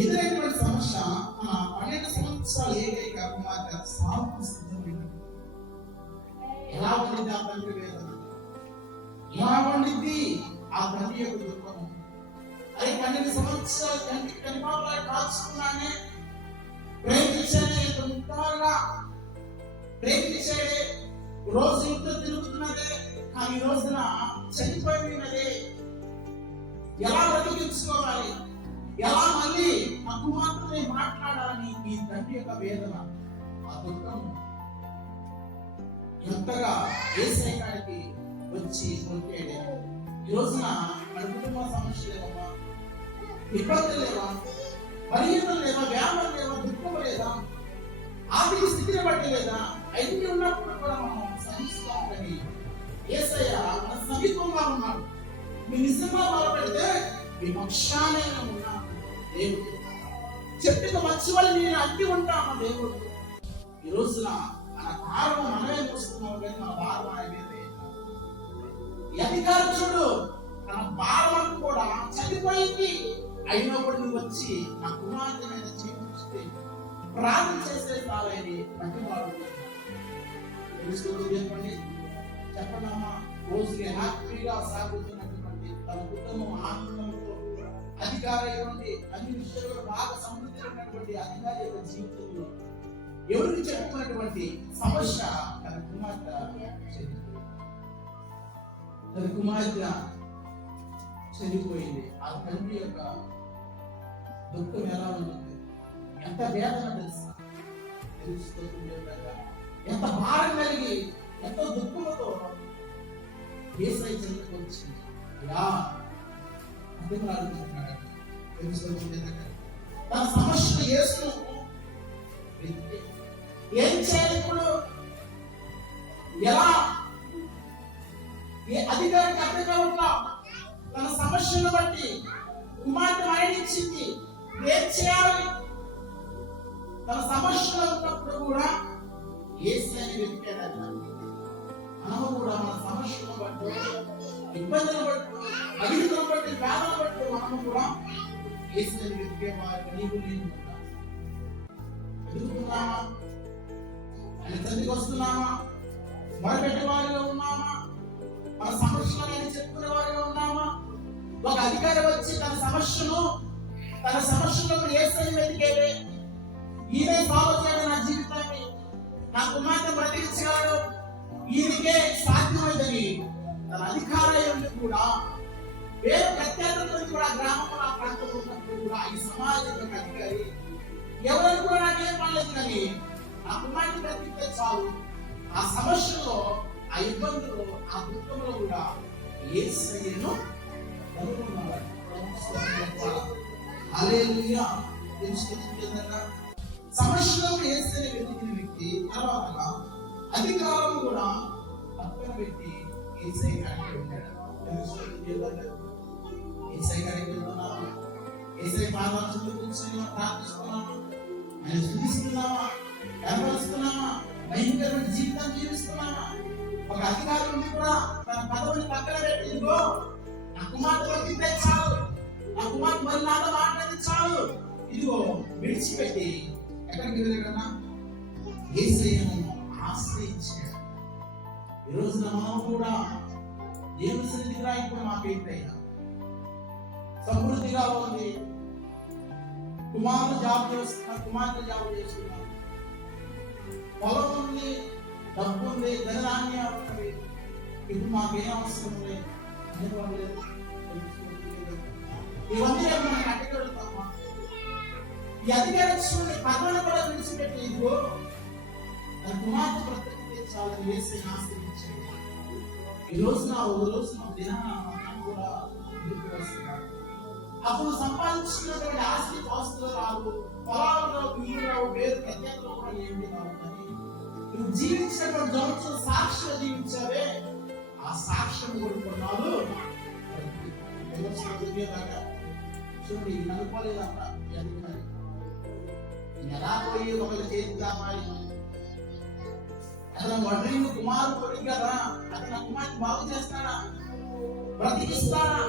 ఎదురైనటువంటి సమస్య 12 సంవత్సరాలు ఏకైక కుమార్తె సాగు స్థితి. ఎలా ఉండింది ఆ తండ్రి వేదన, ఎలా ఉండింది ఆ తండ్రి యొక్క దుఃఖము. అది 12 సంవత్సరాలు తండ్రి కనిపాపలాగా కాల్చుకున్నానే, ప్రేమించాడే, ఎంతగా ప్రేమించాడే, రోజు ఇంట్లో తిరుగుతున్నదే, కానీ ఈ రోజున చనిపోయినదే. ఎలా బ్రతికించుకోవాలి, ఎలా మళ్ళీ ఆ కుమార్తెని మాట్లాడాలని ఈ తండ్రి యొక్క వేదన, ఆ దుఃఖం ఎంతగా యేసయ్య గారికి వచ్చి కొలికాడే. ఈ రోజున మన కుటుంబ సమస్యలు లేవమ్మా, ఇబ్బందులు లేవా, బలహీనతలు లేవా, వ్యాపారం లేవా, దుఃఖం లేదా, ఆర్థిక స్థితిని బట్టి లేదా, అన్ని ఉన్నప్పుడు కూడా మనం సహిస్తామని యేసయ్య మన సమీపంగా ఉన్నాడు. మీ నిజంగా బాధపడితే మీ పక్షానే ఉన్నాను దేవుడు. చెప్పిన మంచి వాళ్ళు నేను అడ్డి ఉంటాను దేవుడు. ఈ రోజున మన భారం మనమే మోస్తున్నాం, కానీ మన భారం ఆయన మీదే. ఈ అధికారం చూడు, తన భారం కూడా చనిపోయింది అయినప్పుడు నువ్వు వచ్చి నా కుమార్తె మీద జీవిస్తే ప్రార్థన చేసే చాలని ప్రతి వాడు చెప్పండి. చెప్పనమ్మా, రోజుకి హ్యాపీగా సాగుతున్నటువంటి తన కుటుంబం ఆనందంతో అధికారి అన్ని విషయాల్లో బాగా సమృద్ధి ఉన్నటువంటి అధికారి యొక్క జీవితంలో ఎవరికి చెప్పుకున్నటువంటి సమస్య తన కుమార్తె చనిపోయింది. ఆ తండ్రి యొక్క దుఃఖం ఎలా ఉంటుంది, ఎంత వేదన తెలుస్తుంది, ఎంత భారం కలిగి, ఎంతో దుఃఖంతో యేసయ్య చెంతకు వచ్చింది. ఇలా తన సమస్యను యేసు ఏం చేయాలి, ఇప్పుడు ఎలా ఏ అధికారికి అర్థం కావట్లా. తన సమస్యను బట్టి కుమార్తె మరణించింది, ఏం చేయాలి? తన సమస్యలో ఉన్నప్పుడు కూడా యేసయ్యని వెతికాడట. మనము కూడా మన సమస్యను బట్టి, ఇబ్బందులు బట్టి, అభివృద్ధిని బట్టి, వేదన బట్టి మనము కూడా యేసయ్యని వెతికేవారు. నీవు నేను ఎదుగుతున్నామా, ఆయన తండ్రికి వస్తున్నామా, మొరపెట్టే వారిలో ఉన్నామా, మన సమస్యలను చెప్పుకునే వారిలో ఉన్నామా? ఒక అధికారి వచ్చి తన సమస్యలో యేసయ్యని వెతికేదే, ఈయనే సాల్వ్ చేయడం నా జీవితాన్ని, నా కుమార్తె బ్రతికించగలడు, ఈయనకే సాధ్యమైందని తన అధికారం కూడా వేరే ప్రత్యేకత కూడా గ్రామంలో ఆ ప్రాంతంలో ఉన్నప్పుడు కూడా ఈ సమాజం యొక్క అధికారి ఎవరైనా కూడా నాకేం పర్లేదు, కానీ ఆ కుమార్తె బ్రతికితే చాలు. ఆ సమస్యలో, ఆ ఇబ్బందులు, ఆ దుఃఖంలో కూడా యేసయ్యను కనుగొన్నాడు. హల్లెలూయా. సమస్యలో యేసయ్యను వెతికిన వ్యక్తి తర్వాత అధికారం కూడా పక్కన పెట్టి యేసయ్య గారికి వెళ్ళాడు. యేసయ్య గారికి వెళ్తున్నాము, యేసయ్య పాదాల చుట్టూ కూర్చొని ప్రార్థిస్తున్నాము, ఆయన స్తుతిస్తున్నామా, ఏర్పరుస్తున్నామా, భయంకరమైన జీవితం జీవిస్తున్నామా? ఒక అధికారి ఉండి కూడా తన పదవిని పక్కన పెట్టి, ఇదిగో నా కుమార్తె బతికితే చాలు, నా కుమార్తె మరి నాతో మాట్లాడితే చాలు, ఇదిగో విడిచిపెట్టి ఎక్కడికి వెళ్ళాడన్నా? యేసయ్యను ఆశ్రయించాడు. ఈ రోజున మనం కూడా దేవుని సన్నిధికి రా, ఇప్పుడు మాకేంటయ్యా సమృద్ధిగా ఉంది, కుమార్తె జాబ్ చేస్తున్నా, పొలం ఉంది, డబ్బు ఉంది, ధనధాన్యాలు ఉన్నవి, ఇప్పుడు మాకేం అవసరం లేదు. ఇవన్నీ మనం అడ్డగలుగుతామా? ఈ అధికారి పదవిని కూడా విడిచిపెట్టి, ఇదిగో తన కుమార్తె బ్రతికితే చాలా యేసయ్యను ఆశ్రయించాడు. ఈ రోజున ఒక రోజున దినాన్ని కూడా వస్తున్నాడు. అప్పుడు సంపాదించినటువంటి ఆస్తి పాస్తులు రావు, పొలాల్లో బియ్యం రావు, వేరు ప్రత్యేకలు కూడా ఏమి రావు, కానీ నువ్వు జీవించినటువంటి సంవత్సరం సాక్ష్యం జీవించావే, ఆ సాక్ష్యం కోరుకున్నాడు. చూడండి, అనుకోలేదంట ఈ అధికారి, ఎలా పోయి ఒకళ్ళు చేతిగా మారి అతను వడ్రీని కుమారు కొడుకు కదా, అతను కుమార్తె బాగు చేస్తాడా, బ్రతికిస్తాడా?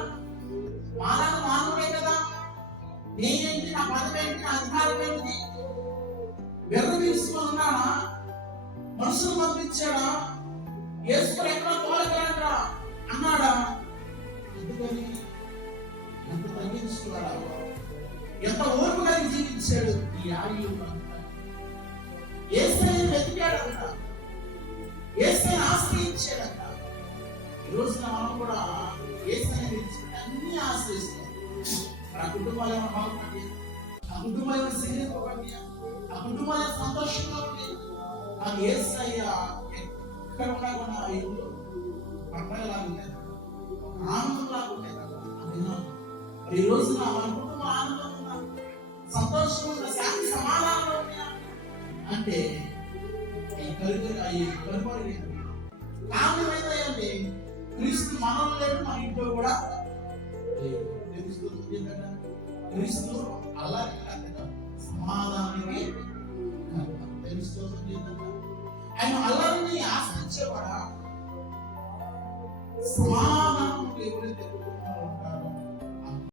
మానవుడే కదా, నేనేంటి నా పదం ఏంటి, నా అధికారం ఏంటి? విర్రవీసుకొని ఉన్నానా? మనుషులు పంపించాడా? యేసుని ఎక్కడ తోలగలరా అన్నాడా? ఎందుకని ఎంత తగ్గించుకున్నాడా? ఎంత ఓర్పు కలిగి జీవించాడు ఈ ఆయువు. యేసయ్యను వెతికాడంట, యేసయ్యను ఆశ్రయించాడంట. ఈ రోజున మనం కూడా యేసయ్యను విడిచిపెట్టి అన్ని ఆశ్రయిస్తాం. ఆ కుటుంబాలు ఏమైనా బాగుపడి, ఆ కుటుంబాలు ఏమైనా సిగ్గుపడి, ఆ కుటుంబాలు సంతోషంగా ఉండి, నాకు యేసయ్య ఎక్కడ ఉన్నా కూడా ఆ ఇల్లు పండగలా ఉండేది, ఆనందంలా ఉండేది. మరి ఈ రోజున మన కుటుంబం ఆనందం ఉన్నా, సంతోషం ఉన్నా, శాంతి సమాధానంలో ఉన్నా అంటే కనుమరుగైంది. కారణం ఏంటంటే క్రీస్తు మనలో లేడు, మన ఇంట్లో కూడా క్రీస్తు అలాగే సమాధానానికి తెలుస్తుంది. ఆయన అల్లారిని ఆశ్రయించేవాడా? సమాధానం ఎవరైతే ఉంటారో